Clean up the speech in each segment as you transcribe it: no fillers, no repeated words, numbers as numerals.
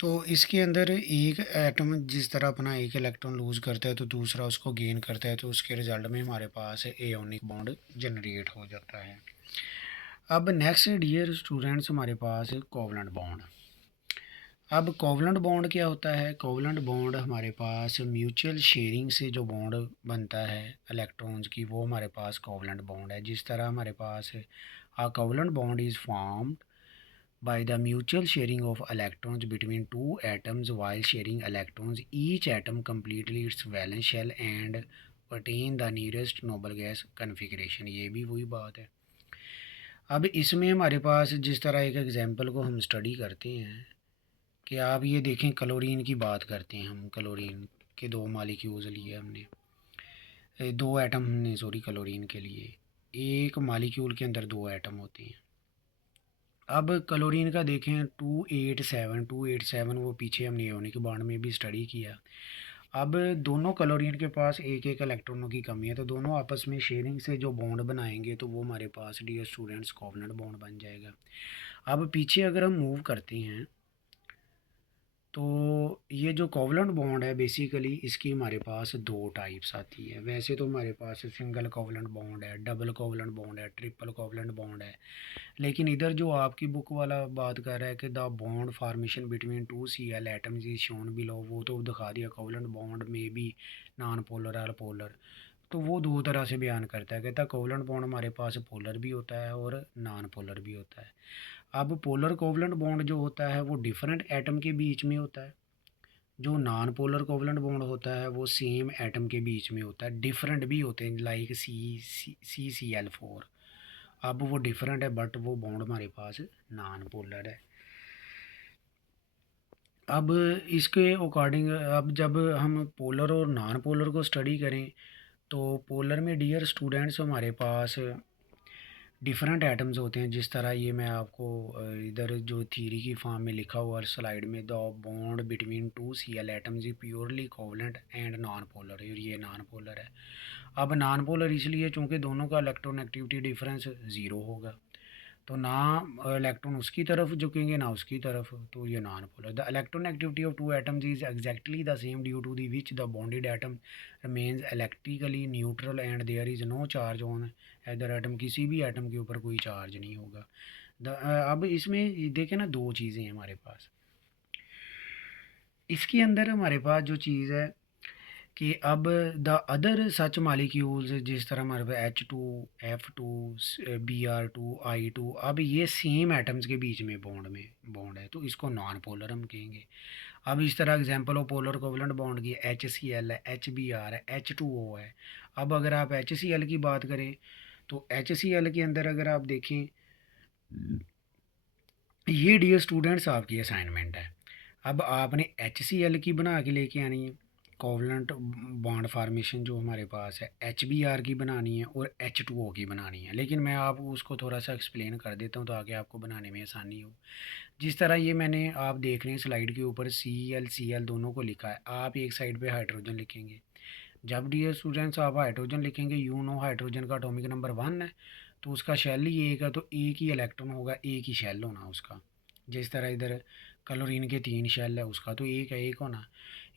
तो इसके अंदर एक एटम जिस तरह अपना एक इलेक्ट्रॉन लूज़ करता है तो दूसरा उसको गेन करता है, तो उसके रिजल्ट में हमारे पास एयोनिक बॉन्ड जनरेट हो जाता है। अब नेक्स्ट डियर स्टूडेंट्स हमारे पास कोवलेंट बॉन्ड। अब कोवलेंट बॉन्ड क्या होता है? कोवलेंट बॉन्ड हमारे पास म्यूचुअल शेयरिंग से जो बॉन्ड बनता है इलेक्ट्रॉन्स की, वो हमारे पास कोवलेंट बॉन्ड है। जिस तरह हमारे पास a covalent bond is formed by the mutual sharing of electrons between two atoms while sharing electrons. Each atom completely its valence shell and attain the nearest noble gas configuration। ये भी वही बात है। अब इसमें हमारे पास जिस तरह एक एग्जांपल को हम स्टडी करते हैं कि आप ये देखें, क्लोरीन की बात करते हैं हम। क्लोरीन के दो मालिक्यूल्स लिए हमने, दो एटम हमने, सॉरी, क्लोरीन के लिए एक मालिक्यूल के अंदर दो एटम होते हैं। अब क्लोरीन का देखें 287 वो पीछे हमने नियोनिक बॉन्ड में भी स्टडी किया। अब दोनों क्लोरीन के पास एक एक इलेक्ट्रॉनों की कमी है, तो दोनों आपस में शेयरिंग से जो बॉन्ड बनाएंगे तो वो हमारे पास डियर स्टूडेंट्स कोवलेंट बॉन्ड बन जाएगा। अब पीछे अगर हम मूव करते हैं तो ये जो कोवलेंट बॉन्ड है बेसिकली इसकी हमारे पास दो टाइप्स आती है। वैसे तो हमारे पास सिंगल कोवलेंट बॉन्ड है, डबल कोवलेंट बॉन्ड है, ट्रिपल कोवलेंट बॉन्ड है। लेकिन इधर जो आपकी बुक वाला बात कर रहा है कि the bond formation between two C L atoms is shown below, वो तो दिखा दिया कोवलेंट बॉन्ड में भी नॉन पोलर और पोलर। तो वो दो तरह से बयान करता है, कहता है कोवलेंट बॉन्ड हमारे पास पोलर भी होता है और नॉन पोलर भी होता है। अब पोलर कोवलेंट बॉन्ड जो होता है वो डिफरेंट एटम के बीच में होता है। जो नॉन पोलर कोवलेंट बॉन्ड होता है वो सेम एटम के बीच में होता है, डिफरेंट भी होते हैं, लाइक सी सी एल 4। अब वो डिफरेंट है बट वो बॉन्ड हमारे पास नॉन पोलर है। अब इसके अकॉर्डिंग, अब जब हम पोलर और नॉन पोलर को स्टडी करें तो पोलर में डियर स्टूडेंट्स हमारे पास डिफरेंट एटम्स होते हैं। जिस तरह ये मैं आपको इधर जो थ्योरी की फॉर्म में लिखा हुआ है स्लाइड में, the bond between two C L atoms is purely covalent and non polar, और ये नॉन पोलर है। अब नॉन पोलर इसलिए चूँकि दोनों का इलेक्ट्रॉन एक्टिविटी डिफरेंस ज़ीरो होगा, तो ना इलेक्ट्रॉन उसकी तरफ झुकेंगे ना उसकी तरफ, तो ये non polar. The electron activity of two atoms is exactly the same due to the which the bonded atom remains electrically neutral and there is no charge on other atom. किसी भी एटम के ऊपर कोई charge नहीं होगा। अब इसमें देखें ना, दो चीज़ें हैं हमारे पास। इसके अंदर हमारे पास जो चीज़ है कि अब द अदर सच मालिक्यूल्स, जिस तरह हमारे पास H2 F2 Br2 I2, अब ये सेम एटम्स के बीच में बॉन्ड है तो इसको नॉन पोलर हम कहेंगे। अब इस तरह example of polar covalent bond की HCl है, HBr है, H2O है। अब अगर आप HCl की बात करें तो HCl के अंदर अगर आप देखें, ये डियर स्टूडेंट्स आपकी असाइनमेंट है। अब आपने HCl की बना के लेके आनी है, कोवलेंट बॉन्ड फार्मेशन जो हमारे पास है, HBr की बनानी है और H2O की बनानी है। लेकिन मैं आपको उसको थोड़ा सा एक्सप्लेन कर देता हूँ ताकि आपको बनाने में आसानी हो। जिस तरह ये मैंने, आप देख रहे हैं स्लाइड के ऊपर Cl दोनों को लिखा है, आप एक साइड पे हाइड्रोजन लिखेंगे। जब डियर स्टूडेंट्स आप हाइड्रोजन लिखेंगे, यू नो हाइड्रोजन का एटॉमिक नंबर 1 है तो उसका शेल ही एक है, तो एक ही इलेक्ट्रॉन होगा, एक ही शेल होना उसका। जिस तरह इधर क्लोरीन के 3 शेल है, उसका तो एक है, एक होना।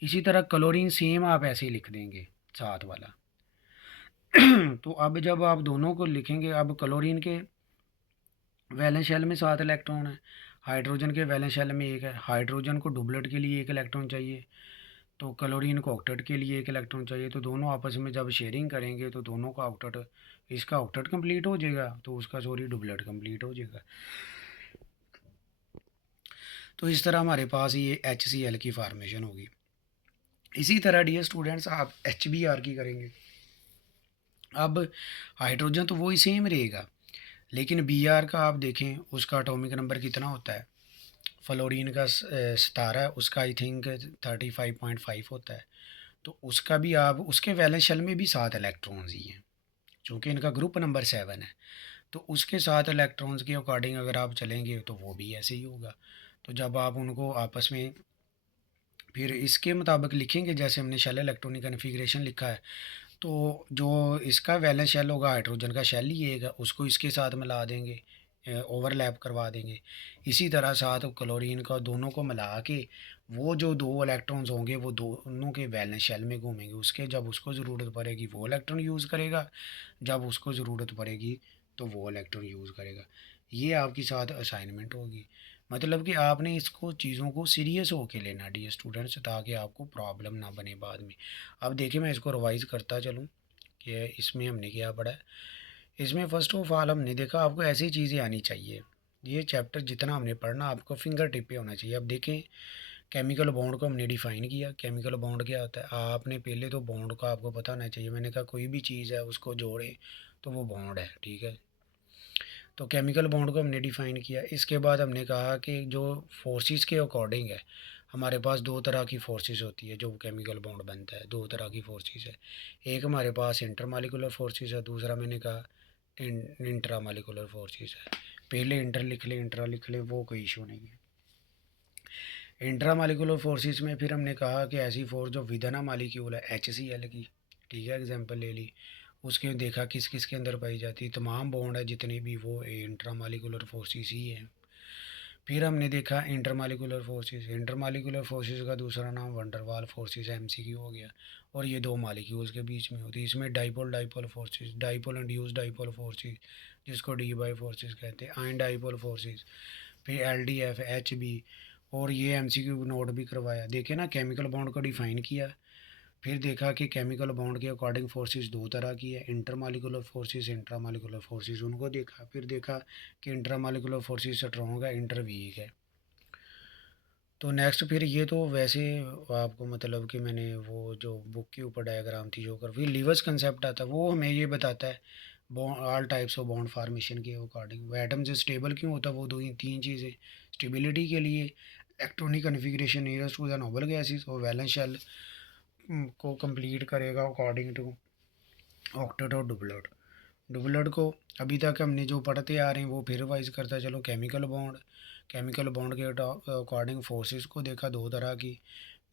इसी तरह क्लोरीन सेम आप ऐसे ही लिख देंगे, साथ वाला। तो अब जब आप दोनों को लिखेंगे, अब क्लोरीन के वैलेंस शेल में 7 इलेक्ट्रॉन है, हाइड्रोजन के वैलेंस शेल में एक है। हाइड्रोजन को डुबलेट के लिए एक इलेक्ट्रॉन चाहिए, तो क्लोरीन को ऑक्टेट के लिए एक इलेक्ट्रॉन चाहिए। तो दोनों आपस में जब शेयरिंग करेंगे तो दोनों का ऑक्टेट, इसका ऑक्टेट कंप्लीट हो जाएगा तो उसका, सॉरी, डुबलेट कंप्लीट हो जाएगा। तो इस तरह हमारे पास ये HCl की फार्मेशन होगी। इसी तरह डियर स्टूडेंट्स आप HBr की करेंगे। अब हाइड्रोजन तो वही सेम रहेगा, लेकिन Br का आप देखें उसका एटॉमिक नंबर कितना होता है। फ्लोरीन का 17 है, उसका आई थिंक 35.5 होता है। तो उसका भी आप, उसके वैलेंस शेल में भी 7 इलेक्ट्रॉन्स ही हैं, चूँकि इनका ग्रुप नंबर 7 है। तो उसके साथ इलेक्ट्रॉन्स के अकॉर्डिंग अगर आप चलेंगे तो वो भी ऐसे ही होगा। तो जब आप उनको आपस में फिर इसके मुताबिक लिखेंगे, जैसे हमने शेल इलेक्ट्रॉनिक कन्फिग्रेशन लिखा है, तो जो इसका वैलेंस शेल होगा, हाइड्रोजन का शेल ही एक है, उसको इसके साथ मिला देंगे ओवरलैप करवा देंगे। इसी तरह साथ क्लोरीन का दोनों को मिला के वो जो 2 इलेक्ट्रॉन्स होंगे वो दोनों के वैलेंस शेल में घूमेंगे। उसके जब उसको ज़रूरत पड़ेगी वो इलेक्ट्रॉन यूज़ करेगा, जब उसको ज़रूरत पड़ेगी तो वो इलेक्ट्रॉन यूज़ करेगा। ये आपकी साथ असाइनमेंट होगी। मतलब कि आपने इसको चीज़ों को सीरियस होके लेना डियर स्टूडेंट्स, ताकि आपको प्रॉब्लम ना बने बाद में। अब देखिए मैं इसको रिवाइज़ करता चलूँ कि इसमें हमने क्या पढ़ा है। इसमें फ़र्स्ट ऑफ ऑल हमने देखा आपको ऐसी चीज़ें आनी चाहिए। ये चैप्टर जितना हमने पढ़ना आपको फिंगर टिप पे होना चाहिए। अब देखें केमिकल बॉन्ड को हमने डिफ़ाइन किया। केमिकल बॉन्ड क्या होता है? आपने पहले तो बॉन्ड का आपको पता होना चाहिए। मैंने कहा कोई भी चीज़ है उसको जोड़े तो वो बॉन्ड है, ठीक है। तो केमिकल बॉन्ड को हमने डिफ़ाइन किया। इसके बाद हमने कहा कि जो फोर्सेस के अकॉर्डिंग है, हमारे पास दो तरह की फोर्सेस होती है जो केमिकल बॉन्ड बनता है। दो तरह की फोर्सेस है, एक हमारे पास इंटरमालिकुलर फोर्सेस है, दूसरा मैंने कहा इंट्रामालिकुलर फोर्सेस है। पहले इंटर लिख ले, इंट्रा लिख ले, वो कोई इशू नहीं है। इंट्रामालिकुलर फोर्सेस में फिर हमने कहा कि ऐसी फोर्स जो विद इन अ मालिक्यूल है, HCl की, ठीक है, एग्जांपल ले ली। उसके देखा किस किस के अंदर पाई जाती है, तमाम बॉन्ड है जितने भी वो इंट्रामालिकुलर फोर्सेस ही हैं। फिर हमने देखा इंटरमालिकुलर फोर्सेस। इंटरमालिकुलर फोर्सेस का दूसरा नाम वंडरवाल फोर्सेस है, MCQ हो गया। और ये दो मालिक्यूल्स के बीच में होती है। इसमें dipole dipole forces, dipole induce dipole forces जिसको डी बाई फोर्सेस कहते हैं, आयन डाइपोल फोर्सेस, फिर LDF, HB। और ये MCQ नोट भी करवाया। देखे ना, केमिकल बॉन्ड को डिफाइन किया। फिर देखा कि केमिकल बॉन्ड के अकॉर्डिंग फोर्सेस दो तरह की है, इंटरमालिकुलर फोर्सेस, इंट्रामालिकुलर फोर्सेस, उनको देखा। फिर देखा कि इंट्रामालिकुलर फोर्सेस स्ट्रॉन्ग है, इंटर वीक है। तो नेक्स्ट फिर ये तो वैसे आपको मतलब कि मैंने वो जो बुक के ऊपर डायग्राम थी जो कर, फिर लीवर्स कंसेप्ट आता है, वो हमें ये बताता है bond, all types of bond formation के अकॉर्डिंग वो एटम से स्टेबल क्यों होता है। वो दो ही तीन चीज़ें, स्टेबिलिटी के लिए electronic configuration nearest to the noble gases, और वैलेंस शेल को कंप्लीट करेगा अकॉर्डिंग टू ऑक्टेट और डुप्लेट। डुप्लेट को अभी तक हमने जो पढ़ते आ रहे हैं वो फिर रिवाइज करता चलो। केमिकल बॉन्ड, केमिकल बॉन्ड के अकॉर्डिंग फोर्सेस को देखा दो तरह की।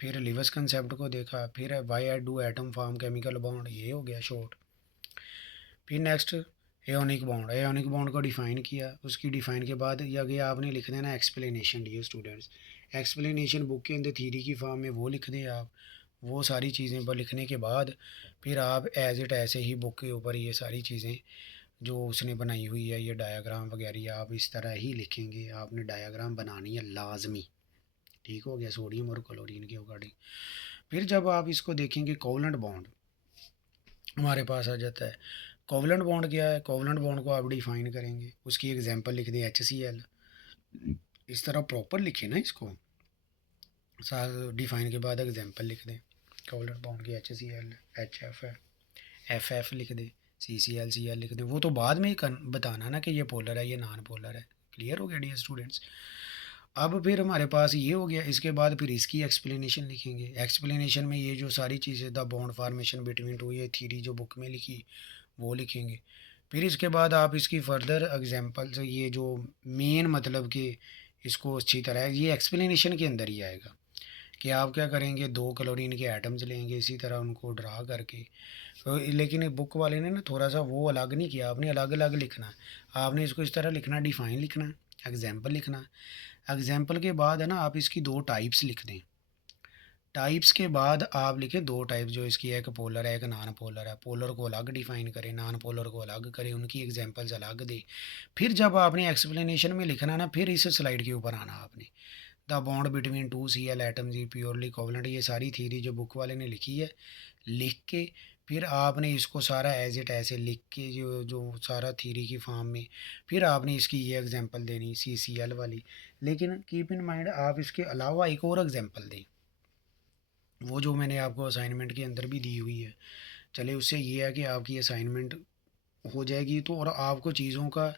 फिर लिवस कंसेप्ट को देखा। फिर why do atom form chemical bond, ये हो गया शॉर्ट। फिर next ionic bond, ionic bond को डिफाइन किया। उसकी डिफाइन के बाद आगे आपने लिख देना explanation. Dear students, explanation book के अंदर थ्योरी की फॉर्म में वो लिख दें आप। वो सारी चीज़ें पर लिखने के बाद फिर आप एज इट ऐसे ही बुक के ऊपर ये सारी चीज़ें जो उसने बनाई हुई है, ये डायाग्राम वगैरह आप इस तरह ही लिखेंगे। आपने डायाग्राम बनानी है लाजमी, ठीक हो गया, सोडियम और क्लोरीन के अकॉर्डिंग। फिर जब आप इसको देखेंगे कोवलेंट बॉन्ड हमारे पास आ जाता है। कोवलेंट बॉन्ड क्या है? कोवलेंट बॉन्ड को आप डिफाइन करेंगे, उसकी एग्जांपल लिख दें HCl। इस तरह प्रॉपर लिखे ना इसको, साथ डिफाइन के बाद एग्जांपल लिख दें। कोवलेंट बॉन्ड की HCl, HF है, FF लिख दें, CCl लिख दें। वो तो बाद में ही बताना ना कि ये पोलर है ये नॉन पोलर है। क्लियर हो गया डियर स्टूडेंट्स? अब फिर हमारे पास ये हो गया। इसके बाद फिर इसकी एक्सप्लेनेशन लिखेंगे। एक्सप्लेनेशन में ये जो सारी चीज़ें the bond formation between to, ये थ्योरी जो बुक में लिखी वो लिखेंगे। फिर इसके बाद आप इसकी फर्दर एग्जांपल्स, ये जो मेन मतलब कि इसको अच्छी तरह ये एक्सप्लेनेशन के अंदर ही आएगा कि आप क्या करेंगे, दो क्लोरीन के एटम्स लेंगे इसी तरह उनको ड्रा करके। तो लेकिन बुक वाले ने ना थोड़ा सा वो अलग नहीं किया, आपने अलग अलग लिखना है। आपने इसको इस तरह लिखना, डिफाइन लिखना, एग्जाम्पल लिखना। एग्जाम्पल के बाद है ना आप इसकी दो टाइप्स लिख दें। टाइप्स के बाद आप लिखें दो टाइप जो इसकी है, एक पोलर है एक नॉन पोलर है। पोलर को अलग डिफाइन करें, नॉन पोलर को अलग करें, उनकी एग्जांपल्स अलग दें। फिर जब आपने एक्सप्लेनेशन में लिखना ना, फिर इस स्लाइड के ऊपर आना आपने, the bond between to Cl atoms E purely covalent, ये सारी थ्योरी जो बुक वाले ने लिखी है लिख के फिर आपने इसको सारा एज इट ऐसे लिख के जो जो सारा थ्योरी की फॉर्म में फिर आपने इसकी ये एग्जांपल देनी CCl वाली। लेकिन कीप इन माइंड आप इसके अलावा एक और एग्जांपल दें, वो जो मैंने आपको असाइनमेंट के अंदर भी दी हुई है। चले उससे ये है कि आपकी असाइनमेंट हो जाएगी तो, और आपको चीज़ों का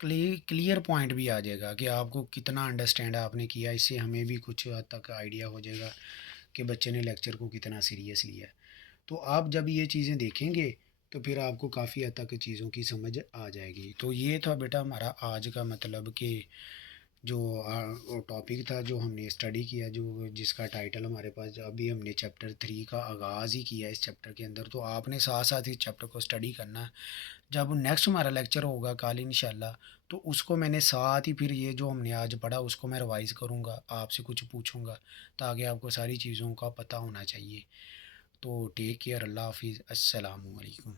क्लियर पॉइंट भी आ जाएगा कि आपको कितना अंडरस्टैंड आपने किया। इससे हमें भी कुछ हद तक आइडिया हो जाएगा कि बच्चे ने लेक्चर को कितना सीरियस लिया है। तो आप जब ये चीज़ें देखेंगे तो फिर आपको काफ़ी हद तक चीज़ों की समझ आ जाएगी। तो ये था बेटा हमारा आज का मतलब कि जो टॉपिक था जो हमने स्टडी किया, जो जिसका टाइटल हमारे पास अभी हमने चैप्टर 3 का आगाज़ ही किया इस चैप्टर के अंदर। तो आपने साथ साथ इस चैप्टर को स्टडी करना है। जब नेक्स्ट हमारा लेक्चर होगा कल इंशाल्लाह, तो उसको मैंने साथ ही फिर ये जो हमने आज पढ़ा उसको मैं रिवाइज़ करूँगा, आपसे कुछ पूछूँगा, ताकि आपको सारी चीज़ों का पता होना चाहिए। तो टेक केयर, अल्लाह हाफ़िज़, अस्सलामु अलैकुम।